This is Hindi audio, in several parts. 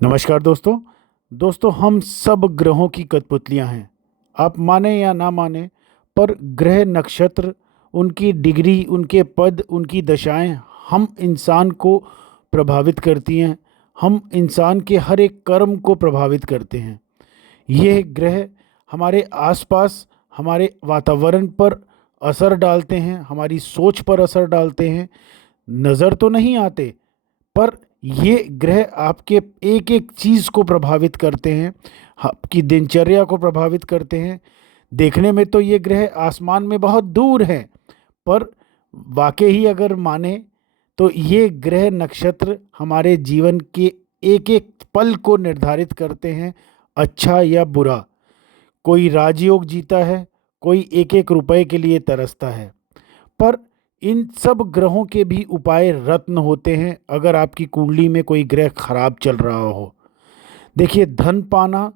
नमस्कार दोस्तों। हम सब ग्रहों की कठपुतलियां हैं। आप माने या ना माने, पर ग्रह नक्षत्र, उनकी डिग्री, उनके पद, उनकी दशाएं हम इंसान को प्रभावित करती हैं। हम इंसान के हर एक कर्म को प्रभावित करते हैं। ये ग्रह हमारे आसपास, हमारे वातावरण पर असर डालते हैं, हमारी सोच पर असर डालते हैं। नज़र तो नहीं आते, पर ये ग्रह आपके एक एक चीज़ को प्रभावित करते हैं, आपकी दिनचर्या को प्रभावित करते हैं। देखने में तो ये ग्रह आसमान में बहुत दूर हैं, पर वाकई ही अगर माने तो ये ग्रह नक्षत्र हमारे जीवन के एक एक पल को निर्धारित करते हैं, अच्छा या बुरा। कोई राजयोग जीता है, कोई एक एक रुपए के लिए तरसता है। पर इन सब ग्रहों के भी उपाय रत्न होते हैं अगर आपकी कुंडली में कोई ग्रह खराब चल रहा हो। देखिए, धन पाना,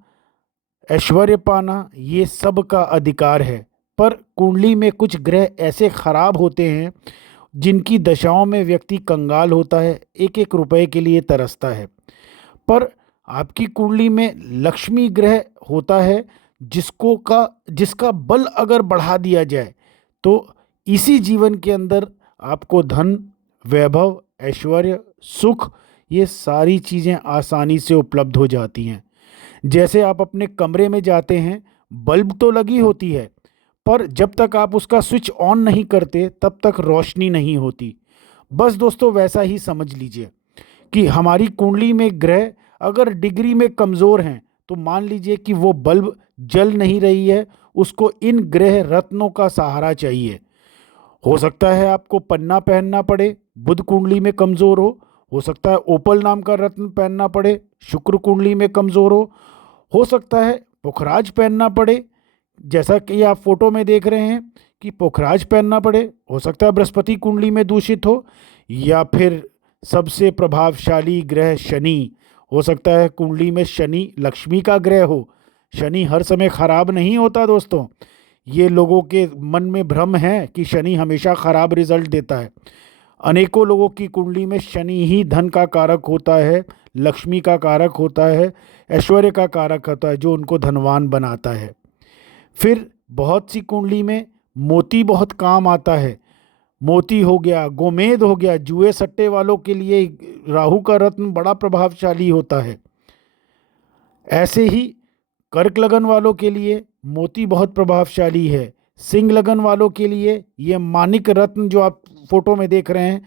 ऐश्वर्य पाना, ये सब का अधिकार है। पर कुंडली में कुछ ग्रह ऐसे खराब होते हैं जिनकी दशाओं में व्यक्ति कंगाल होता है, एक एक रुपए के लिए तरसता है। पर आपकी कुंडली में लक्ष्मी ग्रह होता है, जिसका बल अगर बढ़ा दिया जाए तो इसी जीवन के अंदर आपको धन, वैभव, ऐश्वर्य, सुख, ये सारी चीज़ें आसानी से उपलब्ध हो जाती हैं। जैसे आप अपने कमरे में जाते हैं, बल्ब तो लगी होती है, पर जब तक आप उसका स्विच ऑन नहीं करते तब तक रोशनी नहीं होती। बस दोस्तों, वैसा ही समझ लीजिए कि हमारी कुंडली में ग्रह अगर डिग्री में कमज़ोर हैं तो मान लीजिए कि वो बल्ब जल नहीं रही है, उसको इन ग्रह रत्नों का सहारा चाहिए। हो सकता है आपको पन्ना पहनना पड़े, बुध कुंडली में कमज़ोर हो सकता है ओपल नाम का रत्न पहनना पड़े, शुक्र कुंडली में कमज़ोर हो सकता है पुखराज पहनना पड़े, जैसा कि आप फोटो में देख रहे हैं कि पुखराज पहनना पड़े। हो सकता है बृहस्पति कुंडली में दूषित हो, या फिर सबसे प्रभावशाली ग्रह शनि, हो सकता है कुंडली में शनि लक्ष्मी का ग्रह हो। शनि हर समय खराब नहीं होता दोस्तों। ये लोगों के मन में भ्रम है कि शनि हमेशा खराब रिजल्ट देता है। अनेकों लोगों की कुंडली में शनि ही धन का कारक होता है, लक्ष्मी का कारक होता है, ऐश्वर्य का कारक होता है, जो उनको धनवान बनाता है। फिर बहुत सी कुंडली में मोती बहुत काम आता है। मोती हो गया, गोमेद हो गया, जुए सट्टे वालों के लिए राहु का रत्न बड़ा प्रभावशाली होता है। ऐसे ही कर्क लगन वालों के लिए मोती बहुत प्रभावशाली है। सिंह लगन वालों के लिए ये मानिक रत्न जो आप फोटो में देख रहे हैं,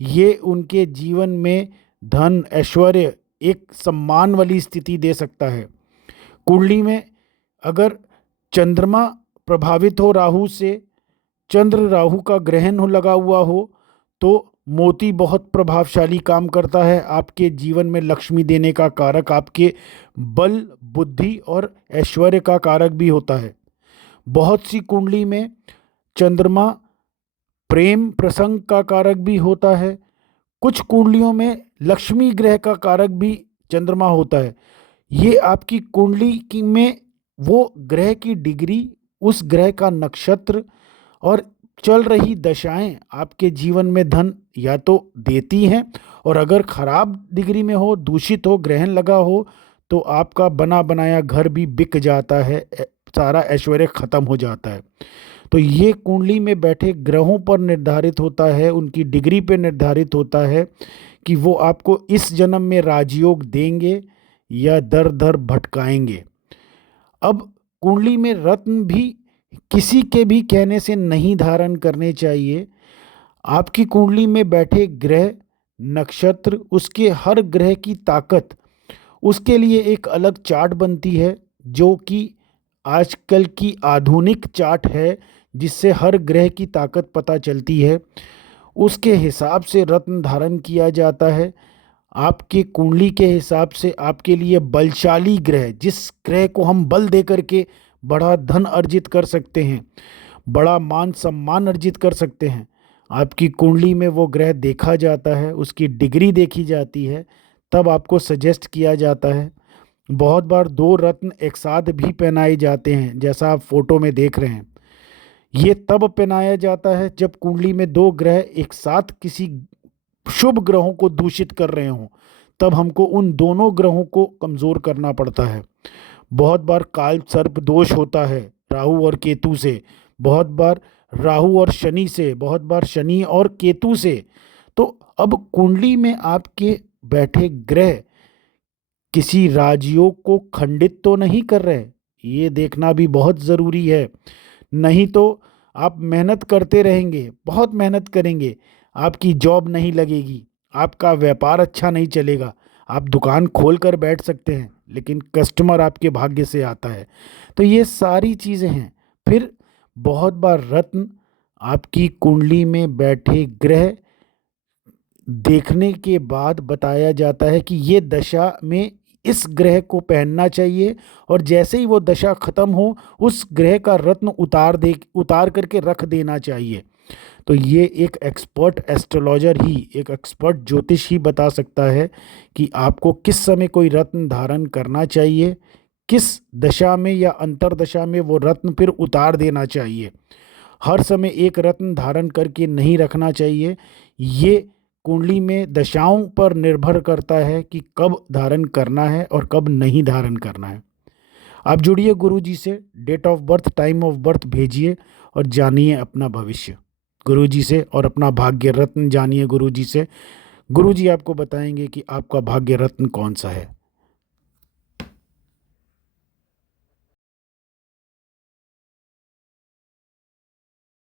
ये उनके जीवन में धन, ऐश्वर्य, एक सम्मान वाली स्थिति दे सकता है। कुंडली में अगर चंद्रमा प्रभावित हो राहु से, चंद्र राहु का ग्रहण हो लगा हुआ हो, तो मोती बहुत प्रभावशाली काम करता है। आपके जीवन में लक्ष्मी देने का कारक, आपके बल, बुद्धि और ऐश्वर्य का कारक भी होता है। बहुत सी कुंडली में चंद्रमा प्रेम प्रसंग का कारक भी होता है। कुछ कुंडलियों में लक्ष्मी ग्रह का कारक भी चंद्रमा होता है। ये आपकी कुंडली की में वो ग्रह की डिग्री, उस ग्रह का नक्षत्र और चल रही दशाएं आपके जीवन में धन या तो देती हैं, और अगर खराब डिग्री में हो, दूषित हो, ग्रहण लगा हो, तो आपका बना बनाया घर भी बिक जाता है, सारा ऐश्वर्य खत्म हो जाता है। तो ये कुंडली में बैठे ग्रहों पर निर्धारित होता है, उनकी डिग्री पे निर्धारित होता है कि वो आपको इस जन्म में राजयोग देंगे या दर दर भटकाएंगे। अब कुंडली में रत्न भी किसी के भी कहने से नहीं धारण करने चाहिए। आपकी कुंडली में बैठे ग्रह, नक्षत्र, उसके हर ग्रह की ताकत, उसके लिए एक अलग चार्ट बनती है, जो कि आजकल की आधुनिक चार्ट है, जिससे हर ग्रह की ताकत पता चलती है। उसके हिसाब से रत्न धारण किया जाता है। आपके कुंडली के हिसाब से आपके लिए बलशाली ग्रह, जिस ग्रह को हम बल दे करके बड़ा धन अर्जित कर सकते हैं, बड़ा मान सम्मान अर्जित कर सकते हैं, आपकी कुंडली में वो ग्रह देखा जाता है, उसकी डिग्री देखी जाती है, तब आपको सजेस्ट किया जाता है। बहुत बार दो रत्न एक साथ भी पहनाए जाते हैं, जैसा आप फोटो में देख रहे हैं। ये तब पहनाया जाता है जब कुंडली में दो ग्रह एक साथ किसी शुभ ग्रहों को दूषित कर रहे हों, तब हमको उन दोनों ग्रहों को कमज़ोर करना पड़ता है। बहुत बार काल सर्प दोष होता है राहु और केतु से, बहुत बार राहु और शनि से, बहुत बार शनि और केतु से। तो अब कुंडली में आपके बैठे ग्रह किसी राजयोग को खंडित तो नहीं कर रहे, ये देखना भी बहुत ज़रूरी है। नहीं तो आप मेहनत करते रहेंगे, बहुत मेहनत करेंगे, आपकी जॉब नहीं लगेगी, आपका व्यापार अच्छा नहीं चलेगा। आप दुकान खोल कर बैठ सकते हैं लेकिन कस्टमर आपके भाग्य से आता है। तो ये सारी चीज़ें हैं। फिर बहुत बार रत्न आपकी कुंडली में बैठे ग्रह देखने के बाद बताया जाता है कि ये दशा में इस ग्रह को पहनना चाहिए, और जैसे ही वो दशा खत्म हो उस ग्रह का रत्न उतार करके रख देना चाहिए। तो ये एक एक्सपर्ट एस्ट्रोलॉजर ही, एक एक्सपर्ट ज्योतिष ही बता सकता है कि आपको किस समय कोई रत्न धारण करना चाहिए, किस दशा में या अंतरदशा में वो रत्न फिर उतार देना चाहिए। हर समय एक रत्न धारण करके नहीं रखना चाहिए। ये कुंडली में दशाओं पर निर्भर करता है कि कब धारण करना है और कब नहीं धारण करना है। आप जुड़िए गुरु जी से, date of birth, time of birth भेजिए और जानिए अपना भविष्य गुरु जी से, और अपना भाग्य रत्न जानिए गुरु जी से। गुरु जी आपको बताएंगे कि आपका भाग्य रत्न कौन सा है।